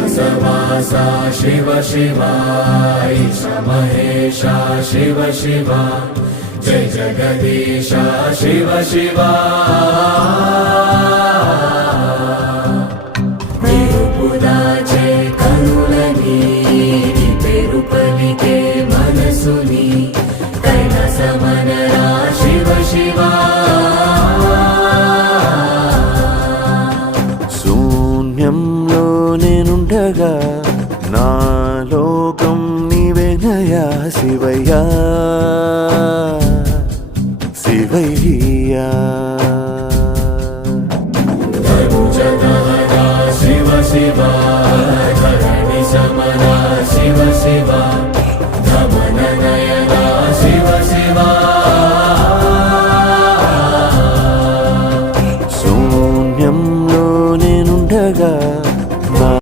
कैलासवासा शिव शिवा ईश महेशा शिव शिवा जय जगदीशा शिव शिवा तिरुपुदाचे कनुलनी पेरु पलिके मनसुनी कैलासमनरा शिव शिवा శూన్యంలో నేనుండగా నా లోకం నీవేనయా శివయ్యా శివయ్యా ధనుజదహరా శివ శివ